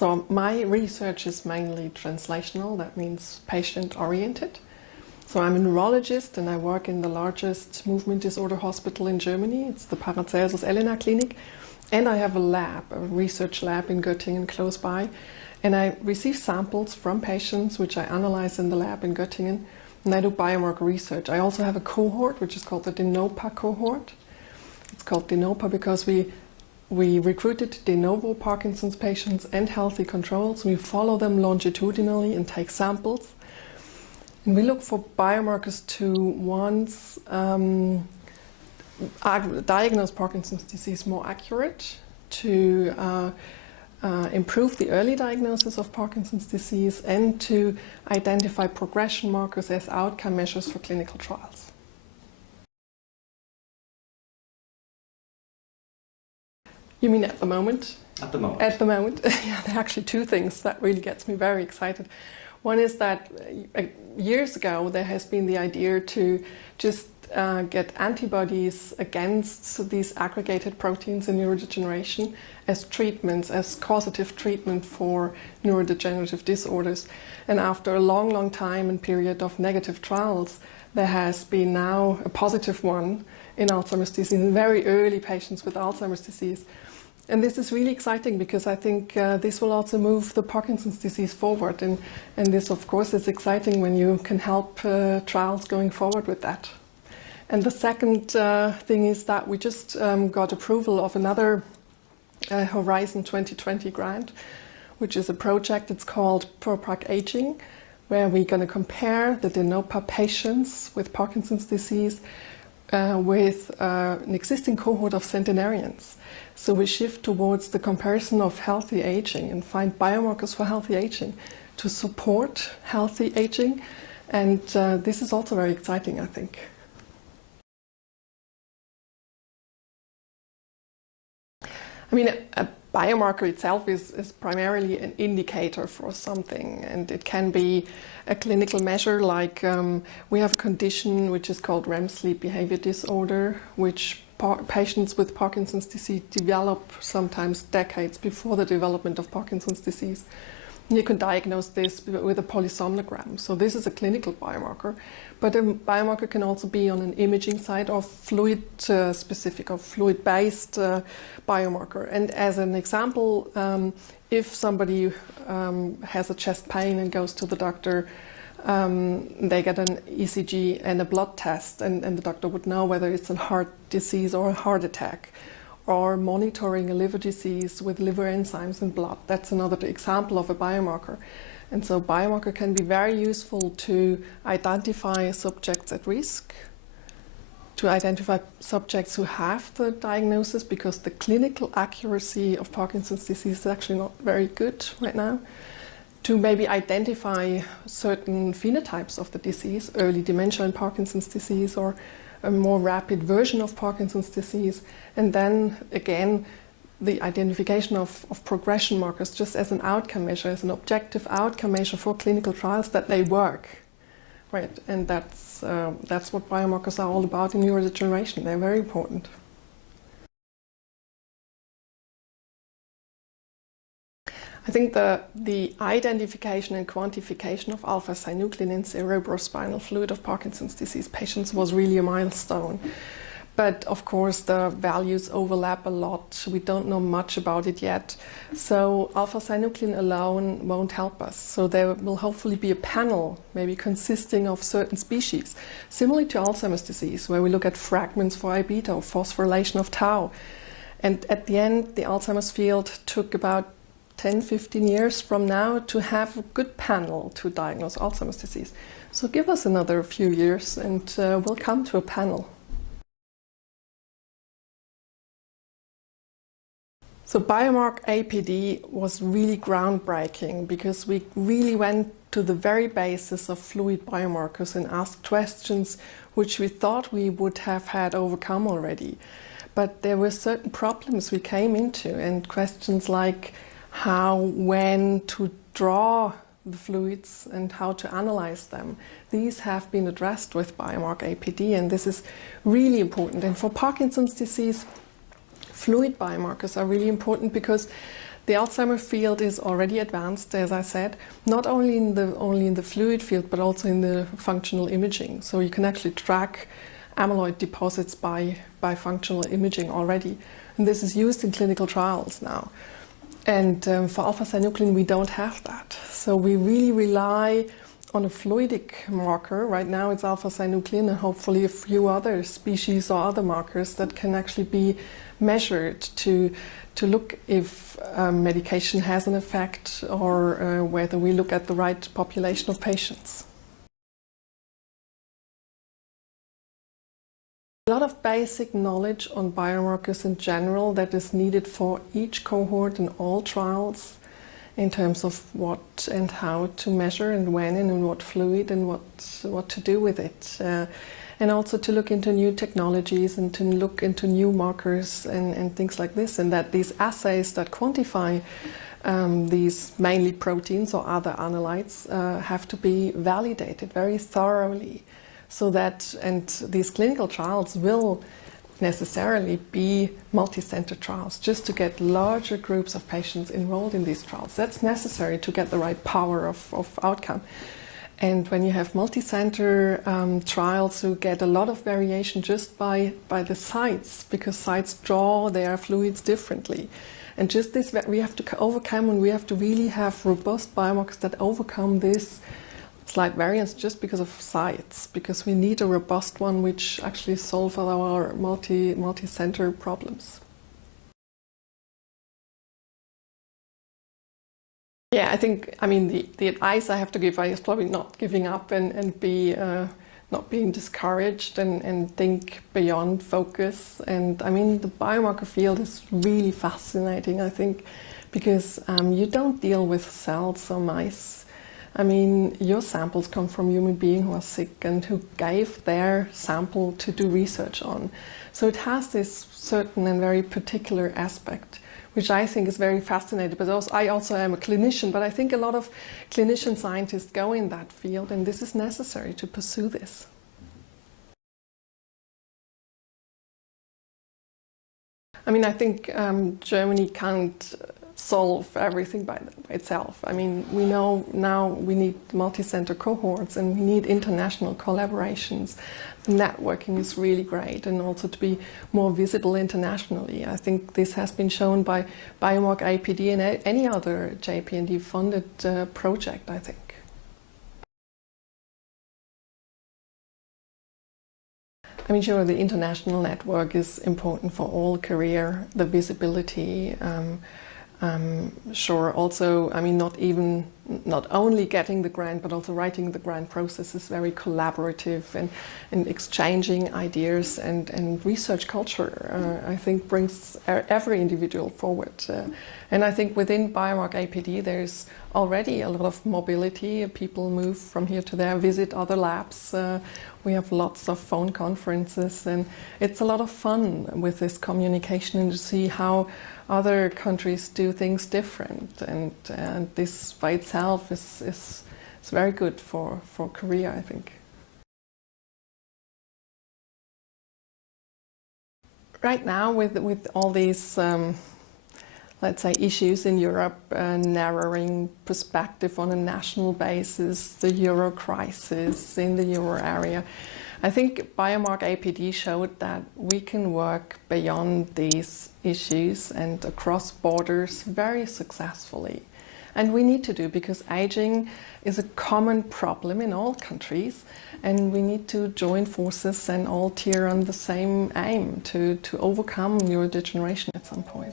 So my research is mainly translational, that means patient-oriented. So I'm a neurologist and I work in the largest movement disorder hospital in Germany. It's the Paracelsus Elena Clinic. And I have a lab, a research lab in Göttingen close by. And I receive samples from patients which I analyze in the lab in Göttingen. And I do biomarker research. I also have a cohort which is called the de novo cohort. It's called de novo because we recruited de novo Parkinson's patients and healthy controls. We follow them longitudinally and take samples. And we look for biomarkers to once diagnose Parkinson's disease more accurate, to improve the early diagnosis of Parkinson's disease, and to identify progression markers as outcome measures for clinical trials. You mean at the moment? At the moment. At the moment. Yeah, there are actually two things that really gets me very excited. One is that years ago there has been the idea to just get antibodies against these aggregated proteins in neurodegeneration as treatments, as causative treatment for neurodegenerative disorders. And after a long time and period of negative trials, there has been now a positive one in Alzheimer's disease, in very early patients with Alzheimer's disease. And this is really exciting because I think this will also move the Parkinson's disease forward. And this, of course, is exciting when you can help trials going forward with that. And the second thing is that we just got approval of another Horizon 2020 grant, which is a project. It's called Pro-Park Aging, where we're going to compare the de novo patients with Parkinson's disease with an existing cohort of centenarians. So we shift towards the comparison of healthy aging and find biomarkers for healthy aging to support healthy aging. And this is also very exciting, I think. I mean, a biomarker itself is primarily an indicator for something, and it can be a clinical measure, like we have a condition which is called REM sleep behavior disorder, which patients with Parkinson's disease develop sometimes decades before the development of Parkinson's disease. You can diagnose this with a polysomnogram. So this is a clinical biomarker, but a biomarker can also be on an imaging side or fluid-specific or fluid-based biomarker. And as an example, if somebody has a chest pain and goes to the doctor, they get an ECG and a blood test, and the doctor would know whether it's a heart disease or a heart attack, or monitoring a liver disease with liver enzymes in blood. That's another example of a biomarker. And so biomarker can be very useful to identify subjects at risk, to identify subjects who have the diagnosis, because the clinical accuracy of Parkinson's disease is actually not very good right now, to maybe identify certain phenotypes of the disease, early dementia in Parkinson's disease, or a more rapid version of Parkinson's disease, and then again the identification of progression markers just as an outcome measure, as an objective outcome measure for clinical trials, that they work, right? And that's what biomarkers are all about in neurodegeneration. They're very important. I think the identification and quantification of alpha-synuclein in cerebrospinal fluid of Parkinson's disease patients was really a milestone. But of course the values overlap a lot. We don't know much about it yet. So alpha-synuclein alone won't help us. So there will hopefully be a panel, maybe consisting of certain species, similar to Alzheimer's disease, where we look at fragments for I-beta or phosphorylation of tau. And at the end, the Alzheimer's field took about 10-15 years from now to have a good panel to diagnose Alzheimer's disease. So give us another few years and we'll come to a panel. So Biomark APD was really groundbreaking because we really went to the very basis of fluid biomarkers and asked questions which we thought we would have had overcome already. But there were certain problems we came into, and questions like how, when to draw the fluids and how to analyze them. These have been addressed with biomarker APD, and this is really important. And for Parkinson's disease, fluid biomarkers are really important because the Alzheimer field is already advanced, as I said, not only in the fluid field, but also in the functional imaging. So you can actually track amyloid deposits by functional imaging already. And this is used in clinical trials now. And for alpha-synuclein, we don't have that. So we really rely on a fluidic marker. Right now it's alpha-synuclein and hopefully a few other species or other markers that can actually be measured to look if medication has an effect or whether we look at the right population of patients. A lot of basic knowledge on biomarkers in general that is needed for each cohort in all trials in terms of what and how to measure and when and in what fluid and what to do with it. And also to look into new technologies and to look into new markers and things like this, and that these assays that quantify these mainly proteins or other analytes have to be validated very thoroughly. So that, and these clinical trials will necessarily be multi-center trials just to get larger groups of patients enrolled in these trials. That's necessary to get the right power of outcome. And when you have multi-center trials who get a lot of variation just by the sites, because sites draw their fluids differently. And just this, we have to overcome, and we have to really have robust biomarkers that overcome this slight variance just because of sites, because we need a robust one which actually solves our multi-center problems. Yeah, I think, I mean, the advice I have to give is probably not giving up and be not being discouraged and think beyond focus. And I mean, the biomarker field is really fascinating, I think, because you don't deal with cells or mice. I mean, your samples come from human beings who are sick and who gave their sample to do research on. So it has this certain and very particular aspect, which I think is very fascinating. But also, I also am a clinician, but I think a lot of clinician scientists go in that field, and this is necessary to pursue this. I mean, I think Germany can't solve everything by itself. I mean, we know now we need multi-center cohorts and we need international collaborations. Networking is really great, and also to be more visible internationally. I think this has been shown by biomarker APD and any other JPND funded project, I think. I mean, sure, the international network is important for all career, the visibility. Sure, also, I mean, not only getting the grant, but also writing the grant process is very collaborative, and exchanging ideas and research culture, I think, brings every individual forward. And I think within biomarker APD, there's already a lot of mobility. People move from here to there, visit other labs. We have lots of phone conferences, and it's a lot of fun with this communication and to see how other countries do things different, and this by itself is very good for career, I think. Right now, with all these let's say issues in Europe, narrowing perspective on a national basis, the euro crisis in the euro area, I think biomarker APD showed that we can work beyond these issues and across borders very successfully. And we need to do, because aging is a common problem in all countries, and we need to join forces and all tear on the same aim to overcome neurodegeneration at some point.